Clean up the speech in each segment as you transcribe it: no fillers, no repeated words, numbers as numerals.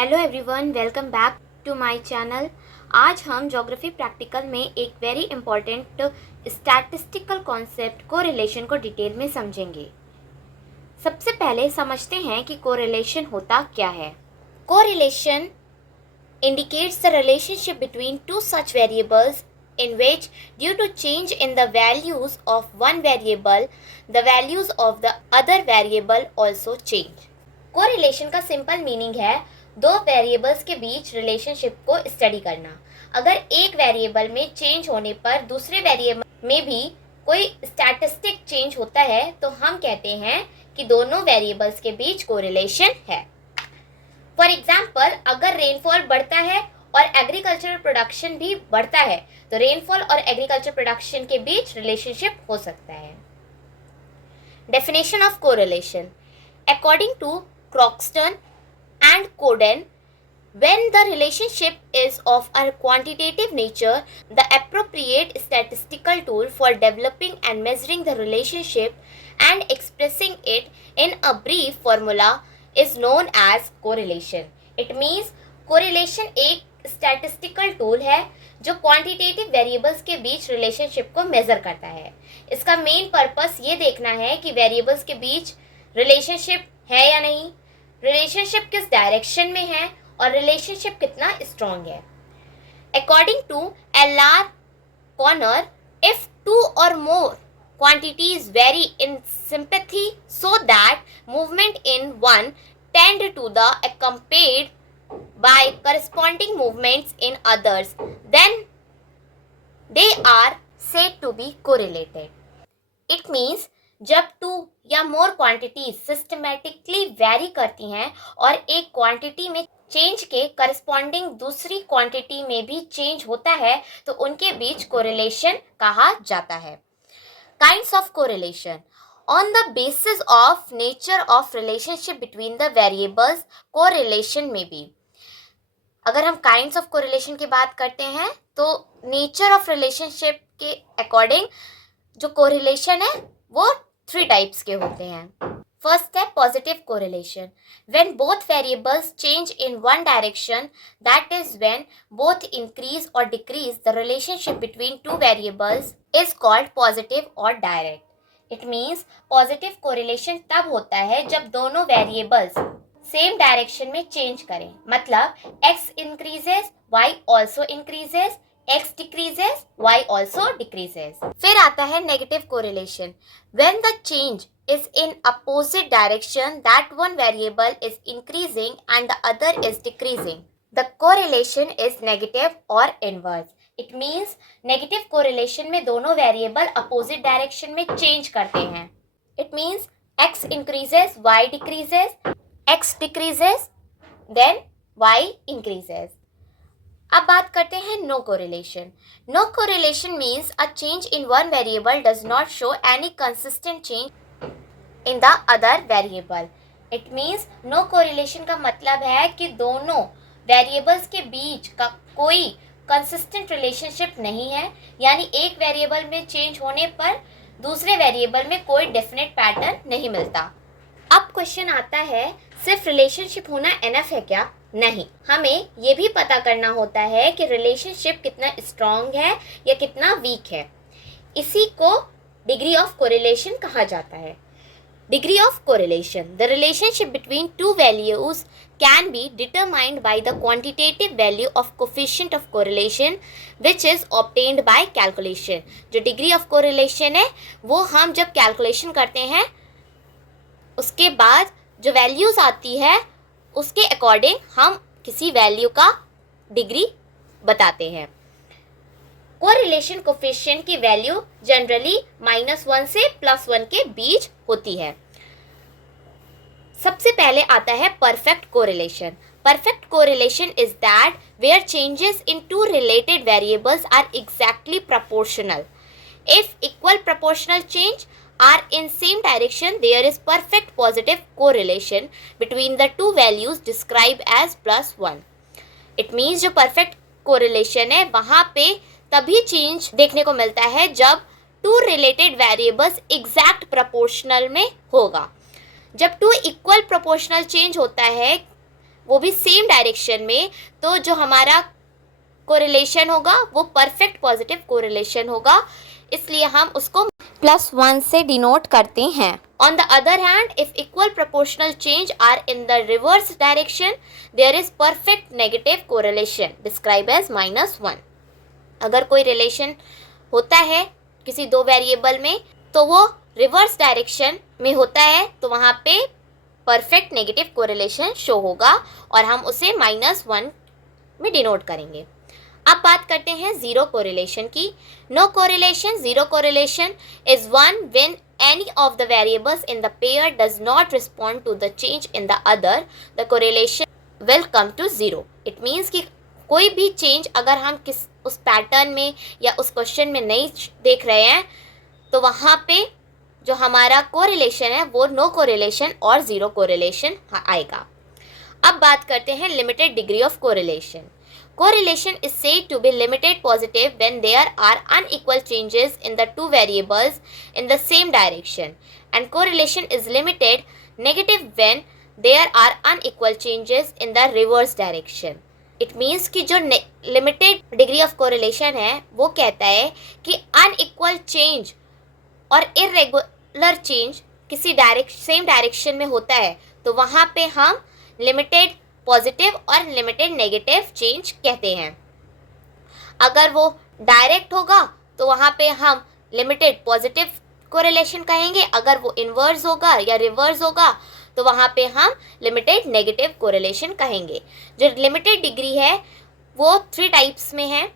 Hello everyone, welcome back to my channel. आज हम geography practical में एक very important statistical concept correlation को डिटेल में समझेंगे। सबसे पहले समझते हैं कि कोरिलेशन होता क्या है। Correlation indicates the relationship between two such variables in which, due to change in the values of one variable, the values of the other variable also change. Correlation का सिंपल मीनिंग है दो variables के बीच relationship को study करना। अगर एक variable में change होने पर दूसरे वेरिएबल में भी कोई स्टैटिस्टिक चेंज होता है तो हम कहते हैं कि दोनों वेरिएबल्स के बीच कोरिलेशन है। फॉर एग्जाम्पल, अगर रेनफॉल बढ़ता है और एग्रीकल्चरल प्रोडक्शन भी बढ़ता है तो रेनफॉल और एग्रीकल्चर प्रोडक्शन के बीच रिलेशनशिप हो सकता है। Definition of correlation according to Croxton and Coden, when the relationship is of a quantitative nature, the appropriate statistical tool for developing and measuring the relationship and expressing it in a brief formula is known as correlation. It means correlation एक statistical tool है जो quantitative variables के बीच relationship को measure करता है। इसका main purpose ये देखना है कि variables के बीच relationship है या नहीं, रिलेशनशिप किस डायरेक्शन में है और रिलेशनशिप कितना स्ट्रॉन्ग है। According to L R. Connor, if two और more quantities vary in sympathy so that movement in one tend to the accompanied by corresponding movements in others, then they are said to be correlated. It means जब to या मोर quantities systematically very करती हैं और एक quantity में change के corresponding दूसरी quantity में भी चेंज होता है तो उनके बीच कोरिलेशन कहा जाता है। Kinds of correlation on the basis of nature of relationship between the variables, correlation में भी अगर हम काइंड्स ऑफ कोरिलेशन की बात करते हैं तो नेचर ऑफ रिलेशनशिप के अकॉर्डिंग जो कोरिलेशन है वो 3 टाइप्स के होते हैं। फर्स्ट है positive correlation, when both variables change in one direction, that is when both increase और decrease the relationship between two variables is called positive और direct. It means positive correlation तब होता है जब दोनों वेरिएबल्स सेम डायरेक्शन में change करें, मतलब x increases y also increases, x decreases, y also decreases. फिर आता है negative correlation. When the change is in opposite direction, that one variable is increasing and the other is decreasing. The correlation is negative or inverse. It means negative correlation में दोनों variable opposite direction में change करते हैं. It means x increases, y decreases, x decreases, then y increases. अब बात करते हैं no correlation. No correlation means a change in one variable does not show any consistent change in the other variable. It means no correlation का मतलब है कि दोनों variables के बीच का कोई कंसिस्टेंट रिलेशनशिप नहीं है, यानी एक वेरिएबल में चेंज होने पर दूसरे वेरिएबल में कोई डेफिनेट पैटर्न नहीं मिलता। अब क्वेश्चन आता है सिर्फ रिलेशनशिप होना एनफ है क्या? नहीं, हमें ये भी पता करना होता है कि रिलेशनशिप कितना स्ट्रॉन्ग है या कितना वीक है। इसी को डिग्री ऑफ कोरिलेशन कहा जाता है। Degree of correlation, the relationship between to values can be determined by the quantitative value of coefficient of correlation which is obtained by calculation. जो डिग्री ऑफ कोरिलेशन है वो हम जब कैलकुलेशन करते हैं उसके बाद जो वैल्यूज आती है उसके अकॉर्डिंग हम किसी वैल्यू का डिग्री बताते हैं। कोरिलेशन कोफिशिएंट की वैल्यू जनरली -1 से +1 के बीच होती है। सबसे पहले आता है perfect correlation. Perfect correlation is that where changes in two related variables are exactly proportional. If equal proportional change are in same direction, there is perfect positive correlation between the two values described as +1. It means जो perfect correlation है वहाँ पे तभी change देखने को मिलता है जब two related variables exact proportional में होगा। जब two equal proportional change होता है वो भी सेम डायरेक्शन में, तो जो हमारा कोरिलेशन होगा वो परफेक्ट पॉजिटिव कोरिलेशन होगा, इसलिए हम उसको +1 से डिनोट करते हैं. On the other hand, if equal proportional change are in the reverse direction, there is perfect negative correlation described as -1. अगर कोई रिलेशन होता है किसी दो वेरिएबल में तो वो रिवर्स डायरेक्शन में होता है, तो वहाँ पे परफेक्ट नेगेटिव कोरिलेशन शो होगा और हम उसे -1 में डिनोट करेंगे. अब बात करते हैं जीरो कोरिलेशन की. No correlation. Zero correlation is one when any of the variables in the pair does not respond to the change in the other, the correlation will come to zero. It means कि कोई भी change अगर हम उस pattern में या उस question में नहीं देख रहे हैं तो वहाँ पे जो हमारा कोरिलेशन है वो नो कोरिलेशन और ज़ीरो कोरिलेशन आएगा. अब बात करते हैं limited degree of correlation. Correlation is said to be limited positive when there are unequal changes in the two variables in the same direction, and correlation is limited negative when there are unequal changes in the reverse direction. It means कि जो limited degree of correlation है वो कहता है कि unequal change और irregular change किसी same direction में होता है तो वहाँ पे हम लिमिटेड पॉजिटिव और लिमिटेड नेगेटिव चेंज कहते हैं. अगर वो डायरेक्ट होगा तो वहाँ पे हम लिमिटेड पॉजिटिव कोरिलेशन कहेंगे. अगर वो इन्वर्स होगा या रिवर्स होगा तो वहाँ पे हम लिमिटेड नेगेटिव कोरिलेशन कहेंगे. जो लिमिटेड डिग्री है वो 3 टाइप्स में है,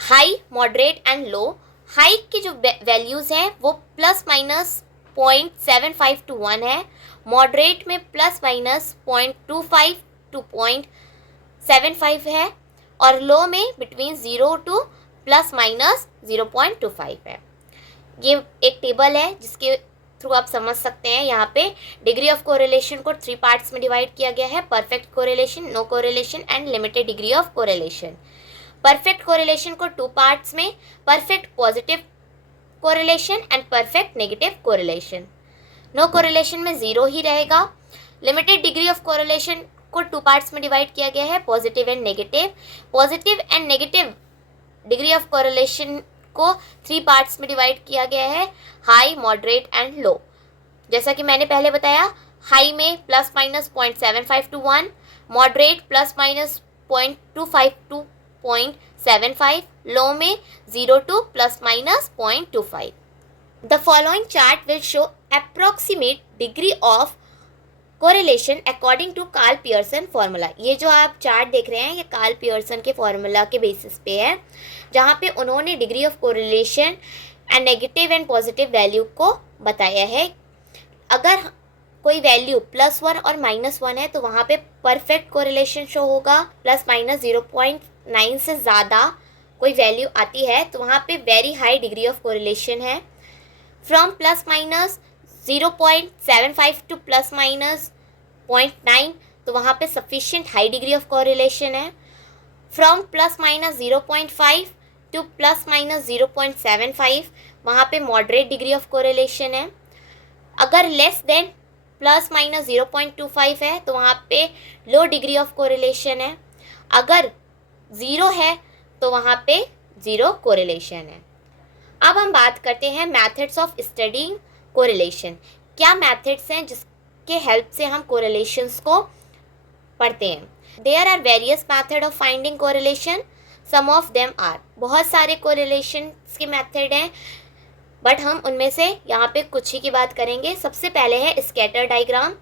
high, moderate and low. High की जो वैल्यूज़ हैं वो ±0.75 to 1 है. मॉडरेट में ±0.25 to 0.75 है और लो में बिटवीन 0 to ±0.25 है. ये एक टेबल है जिसके थ्रू आप समझ सकते हैं. यहाँ पे डिग्री ऑफ कोरिलेशन को 3 पार्ट्स में डिवाइड किया गया है, perfect correlation, no correlation and limited degree of correlation. Perfect correlation को 2 पार्ट्स में, perfect positive correlation and perfect negative correlation. No correlation में 0 ही रहेगा. लिमिटेड डिग्री ऑफ कोरिलेशन को 2 पार्ट्स में डिवाइड किया गया है, positive and negative. Positive and negative degree of correlation को 3 पार्ट्स में डिवाइड किया गया है, हाई, मॉडरेट एंड लो. जैसा कि मैंने पहले बताया, हाई में ±0.75 to 1, मॉडरेट ±0.25 to 0.75, लो में 0 to ±0.25. The following chart will show approximate degree of correlation according to Karl Pearson formula. ये जो आप चार्ट देख रहे हैं ये कार्ल पियर्सन के फॉर्मूला के बेसिस पे है, जहाँ पे उन्होंने degree of correlation and negative and positive value को बताया है. अगर कोई वैल्यू +1 और -1 है तो वहाँ पे परफेक्ट कोरिलेशन शो होगा. ±0.9 से ज़्यादा कोई वैल्यू आती है तो वहाँ पे very high degree of correlation है. फ्रॉम ±0.75 to ±0.9 तो वहाँ पे sufficient high degree of correlation है. फ्रॉम ±0.5 to ±0.75 वहाँ पे मॉडरेट डिग्री ऑफ कोरिलेशन है. अगर लेस देन ±0.25 है तो वहाँ पे लो डिग्री ऑफ कोरिलेशन है. अगर 0 है तो वहाँ पे ज़ीरो कोरिलेशन है. अब हम बात करते हैं मेथड्स ऑफ स्टडीइंग कोरिलेशन. क्या मेथड्स हैं जिसके हेल्प से हम कोरिलेशंस को पढ़ते हैं. There are various method of finding correlation. Some of them are, बहुत सारे कोरिलेशन के मेथड हैं बट हम उनमें से यहाँ पे कुछ ही की बात करेंगे. सबसे पहले है scatter diagram.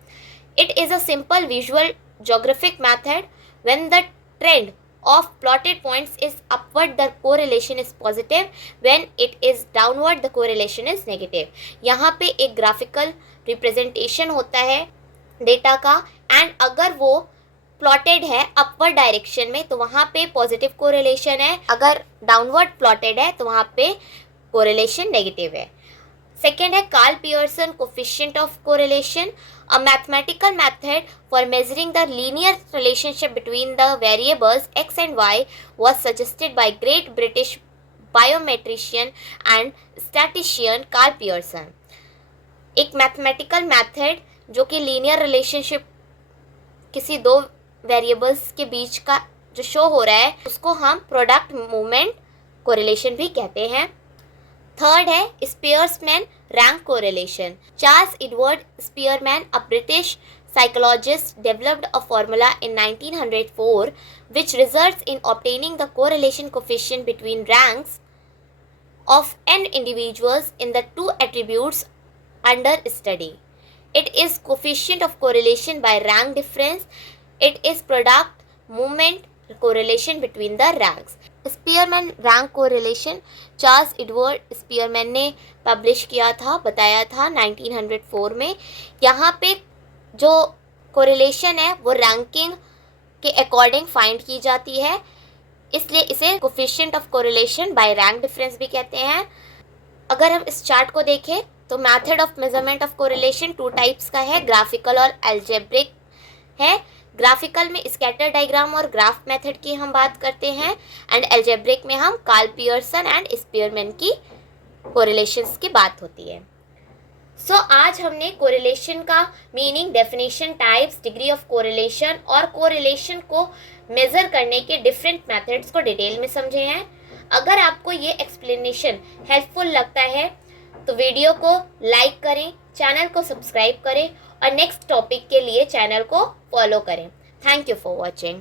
It is a simple visual geographic method. When the trend of plotted points is upward, the correlation is positive. When it is downward, the correlation is negative. यहाँ पे एक ग्राफिकल रिप्रेजेंटेशन होता है data का, and अगर वो plotted है upward direction में तो वहाँ पे पॉजिटिव कोरिलेशन है. अगर डाउनवर्ड प्लॉटेड है तो वहाँ पे कोरिलेशन नेगेटिव है. सेकेंड है Karl Pearson coefficient of correlation. A mathematical method for measuring the linear relationship between the variables x and y was suggested by great British biometrician and statistician Carl Pearson. एक mathematical method जो कि linear relationship किसी दो variables के बीच का जो show हो रहा है उसको हम प्रोडक्ट मूवमेंट कोरिलेशन भी कहते हैं। थर्ड है Spearman rank correlation. Charles Edward Spearman, a British psychologist, developed a formula in 1904 which results in obtaining the correlation coefficient between ranks of n individuals in the two attributes under study. It is coefficient of correlation by rank difference. It is product movement correlation between the ranks. Spearman rank correlation Charles Edward Spearman ने publish किया था, बताया था 1904 में। यहाँ पे जो correlation है वो रैंकिंग के अकॉर्डिंग फाइंड की जाती है, इसलिए इसे coefficient of correlation by rank difference भी कहते हैं। अगर हम इस चार्ट को देखें तो method of measurement of correlation two types का है, ग्राफिकल और एल्जेब्रिक है। ग्राफिकल में स्कैटर डायग्राम और ग्राफ मेथड की हम बात करते हैं, एंड एल्जेब्रिक में हम कार्ल पियर्सन एंड स्पीयरमैन की कोरिलेशंस की बात होती है। आज हमने कोरिलेशन का meaning, definition, types, degree of correlation और कोरिलेशन को मेज़र करने के डिफरेंट मेथड्स को डिटेल में समझे हैं। अगर आपको ये एक्सप्लेनेशन हेल्पफुल लगता है तो वीडियो को लाइक करें, चैनल को सब्सक्राइब करें और नेक्स्ट टॉपिक के लिए चैनल को फॉलो करें। Thank you for watching.